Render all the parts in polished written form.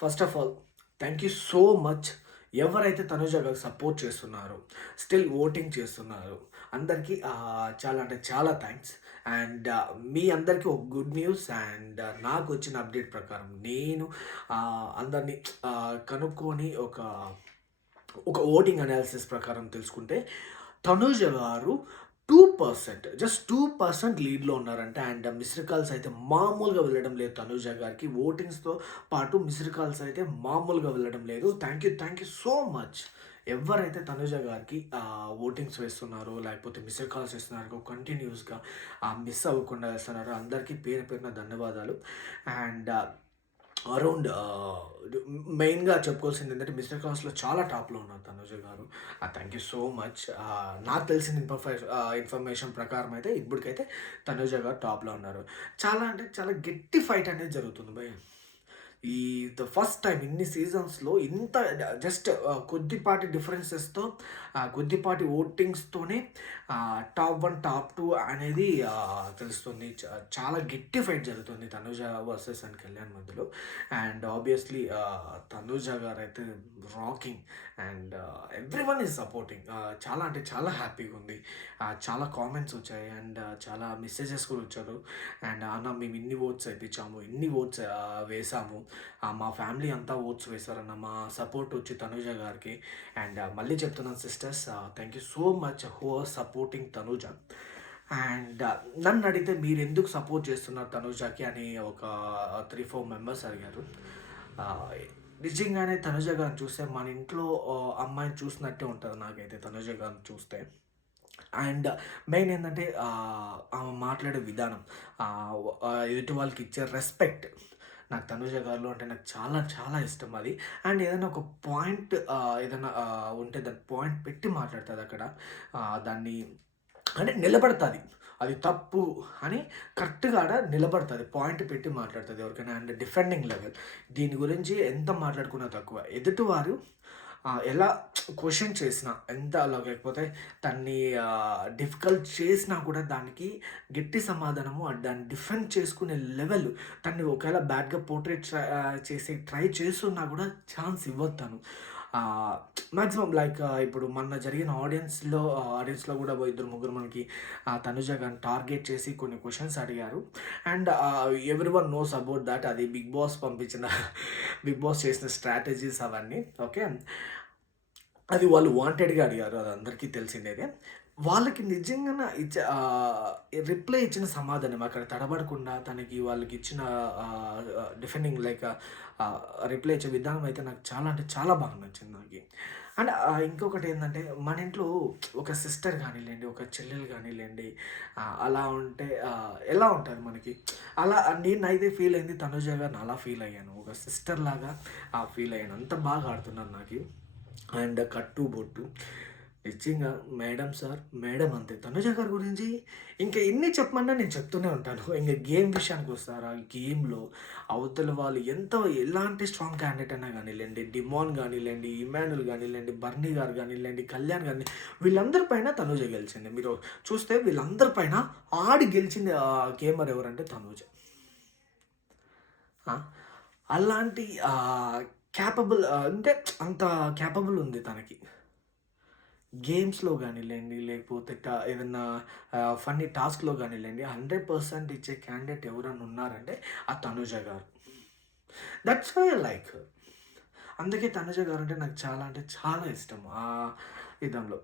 First of all thank you so much. ఎవరైతే తనుజ గారికి support చేస్తున్నారో, స్టిల్ ఓటింగ్ చేస్తున్నారు, అందరికీ చాలా అంటే చాలా థ్యాంక్స్. అండ్ మీ అందరికీ ఒక గుడ్ న్యూస్. అండ్ నాకు వచ్చిన అప్డేట్ ప్రకారం నేను అందరినీ కనుక్కొని ఒక ఒక ఓటింగ్ అనాలిసిస్ ప్రకారం తెలుసుకుంటే తనుజ గారు 2%, జస్ట్ 2% లీడ్లో ఉన్నారంట. అండ్ మిస్డ్ కాల్స్ అయితే మామూలుగా వెళ్ళడం లేదు తనుజ గారికి. ఓటింగ్స్తో పాటు మిస్డ్ కాల్స్ అయితే మామూలుగా వెళ్ళడం లేదు. Thank you so much. ఎవరైతే తనుజ గారికి ఓటింగ్స్ వేస్తున్నారో, లేకపోతే మిస్డ్ కాల్స్ ఇస్తున్నారో, కంటిన్యూస్గా మిస్ అవ్వకుండా వేస్తున్నారో అందరికీ పేరు పేరున ధన్యవాదాలు. అండ్ అరౌండ్ మెయిన్గా చెప్పుకోవాల్సింది ఏంటంటే మిస్టర్ కాస్ట్లో చాలా టాప్లో ఉన్నారు తనుజ గారు. Thank you so much. నాకు తెలిసిన ఇన్ఫర్మేషన్ ప్రకారం అయితే ఇప్పటికైతే తనుజ గారు టాప్లో ఉన్నారు. చాలా అంటే చాలా గట్టి ఫైట్ అనేది జరుగుతుంది భయ్. ఈ ద ఫస్ట్ టైం ఇన్ని సీజన్స్లో ఇంత జస్ట్ కొద్దిపాటి డిఫరెన్సెస్తో, కొద్దిపాటి ఓటింగ్స్తోనే టాప్ 1 టాప్ 2 అనేది తెలుస్తుంది. చాలా గట్టి ఫైట్ జరుగుతుంది తనుజ వర్సెస్ అండ్ కళ్యాణ్ మధ్యలో. అండ్ ఆబ్వియస్లీ తనుజ గారు అయితే rocking. And every one is supporting. చాలా అంటే చాలా హ్యాపీగా ఉంది. చాలా కామెంట్స్ వచ్చాయి అండ్ చాలా మెసేజెస్ కూడా వచ్చారు. అండ్ అన్న మేము ఇన్ని ఓట్స్ వేయించాము, ఇన్ని ఓట్స్ వేసాము, మా ఫ్యామిలీ అంతా ఓట్స్ వేశారన్న, మా సపోర్ట్ వచ్చి తనుజ గారికి. అండ్ మళ్ళీ చెప్తున్నాను sisters, thank you so much who are supporting Tanuja. And నన్ను అడిగితే మీరు ఎందుకు సపోర్ట్ చేస్తున్నారు తనుజకి అని ఒక 3-4 మెంబర్స్ అడిగారు. ఆ, నిజంగానే తనుజ గారిని చూస్తే మన ఇంట్లో అమ్మాయిని చూసినట్టే ఉంటుంది నాకైతే తనుజ గారిని చూస్తే. అండ్ మెయిన్ ఏంటంటే ఆమె మాట్లాడే విధానం, ఎదుటి వాళ్ళకి ఇచ్చే రెస్పెక్ట్, నాకు తనుజ గారిలో అంటే నాకు చాలా చాలా ఇష్టం అది. అండ్ ఏదైనా ఒక పాయింట్ ఏదైనా ఉంటే దాని పాయింట్ పెట్టి మాట్లాడుతుంది అక్కడ. దాన్ని అంటే నిలబడుతుంది, అది తప్పు అని కరెక్ట్గా ఆడ నిలబడుతుంది, పాయింట్ పెట్టి మాట్లాడుతుంది ఎవరికైనా. అండ్ డిఫెండింగ్ లెవెల్, దీని గురించి ఎంత మాట్లాడుకున్నా తక్కువ. ఎదుటివారు ఎలా క్వశ్చన్ చేసినా, ఎంత లేకపోతే తన్ని డిఫికల్ట్ చేసినా కూడా దానికి గట్టి సమాధానము, దాన్ని డిఫెండ్ చేసుకునే లెవెల్, తన్ని ఒకవేళ బ్యాడ్గా పోర్ట్రేట్ చేసి ట్రై చేస్తున్నా కూడా ఛాన్స్ ఇవ్వద్దాను. మ్యాక్సిమం లైక్ ఇప్పుడు మొన్న జరిగిన ఆడియన్స్లో కూడా ఇద్దరు ముగ్గురు మనకి తనుజ గారిని టార్గెట్ చేసి కొన్ని క్వశ్చన్స్ అడిగారు. And every one knows about that. అది బిగ్ బాస్ బిగ్ బాస్ చేసిన స్ట్రాటజీస్ అవన్నీ. ఓకే, అది వాళ్ళు వాంటెడ్గా అడిగారు, అది అందరికీ తెలిసిందేదే. వాళ్ళకి నిజంగా రిప్లై ఇచ్చిన సమాధానం అక్కడ తడబడకుండా తనకి వాళ్ళకి ఇచ్చిన డిఫెండింగ్ లైక్ రిప్లై ఇచ్చే విధానం అయితే నాకు చాలా అంటే చాలా బాగా నచ్చింది నాకు. అండ్ ఇంకొకటి ఏంటంటే మన ఇంట్లో ఒక సిస్టర్ కానీలేండి, ఒక చెల్లెలు కానీలేండి, అలా ఉంటే ఎలా ఉంటుంది మనకి, అలా నేనైతే ఫీల్ అయింది తనుజ గారిని అలా ఫీల్ అయ్యాను, ఒక సిస్టర్ లాగా ఫీల్ అయ్యాను. అంత బాగా ఆడుతున్నాను నాకు. అండ్ కట్టు బొట్టు నిజంగా మేడం సార్, మేడం అంతే. తనుజ గారి గురించి ఇంకా ఎన్ని చెప్పమన్నా నేను చెప్తూనే ఉంటాను. ఇంకా గేమ్ విషయానికి వస్తారా, గేమ్లో అవతల వాళ్ళు ఎలాంటి స్ట్రాంగ్ క్యాండిడేట్ అయినా కానీలేండి, డిమాన్ కానీలేండి, ఇమాన్యుల్ కానీలేండి, బర్నీ గారు కానీలేండి, కళ్యాణ్ కానీ, వీళ్ళందరిపైన తనుజ గెలిచింది. మీరు చూస్తే వీళ్ళందరిపైన ఆడి గెలిచింది గేమర్ ఎవరంటే తనుజ. అలాంటి క్యాపబుల్ అంటే అంత క్యాపబుల్ ఉంది తనకి. గేమ్స్లో కానీలేండి, లేకపోతే ఏదన్నా ఫన్నీ టాస్క్లో కానీలేండి, 100% ఇచ్చే క్యాండిడేట్ ఎవరన్నా ఉన్నారంటే ఆ Tanuja garu. That's why I like. అందుకే తనుజ గారు అంటే నాకు చాలా అంటే చాలా ఇష్టం ఆ విధంలో.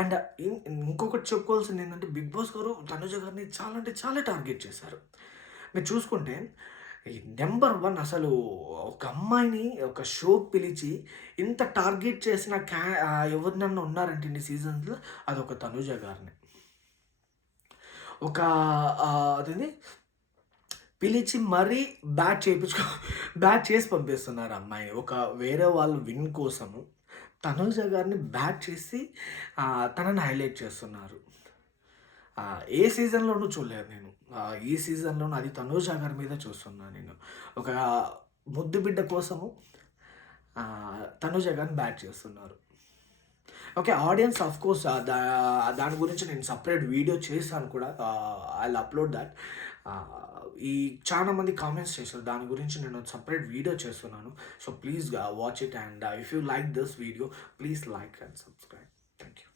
అండ్ ఇంకొకటి చెప్పుకోవాల్సింది ఏంటంటే బిగ్ బాస్ గారు తనుజ గారిని చాలా అంటే చాలా టార్గెట్ చేశారు. మీరు చూసుకుంటే ఈ నెంబర్ 1 అసలు ఒక అమ్మాయిని ఒక షోకి పిలిచి ఇంత టార్గెట్ చేసిన ఎవరినన్నా ఉన్నారంటే ఇన్ని సీజన్స్‌లో అదొక తనుజ గారినే. ఒక అదేంది పిలిచి మరీ బ్యాట్ చేసి పంపిస్తున్నారు అమ్మాయిని. ఒక వేరే వాళ్ళు విన్ కోసము తనుజ గారిని బ్యాట్ చేసి తనని హైలైట్ చేస్తున్నారు. ఏ సీజన్‌లోనూ చూడలేదు నేను. ఈ సీజన్‌లోను అది తనుజ గారి మీద చూస్తున్నాను నేను. ఒక ముద్దు బిడ్డ కోసము తనుజ గారిని బ్యాట్ చేస్తున్నారు. ఓకే, ఆడియన్స్ ఆఫ్‌కోర్స్ దాని గురించి నేను సెపరేట్ వీడియో చేశాను కూడా. I will upload that. ఈ చాలా మంది కామెంట్స్ చేశారు. దాని గురించి నేను సెపరేట్ వీడియో చేస్తున్నాను. So please watch it, and if you like this video, please like and subscribe. Thank you.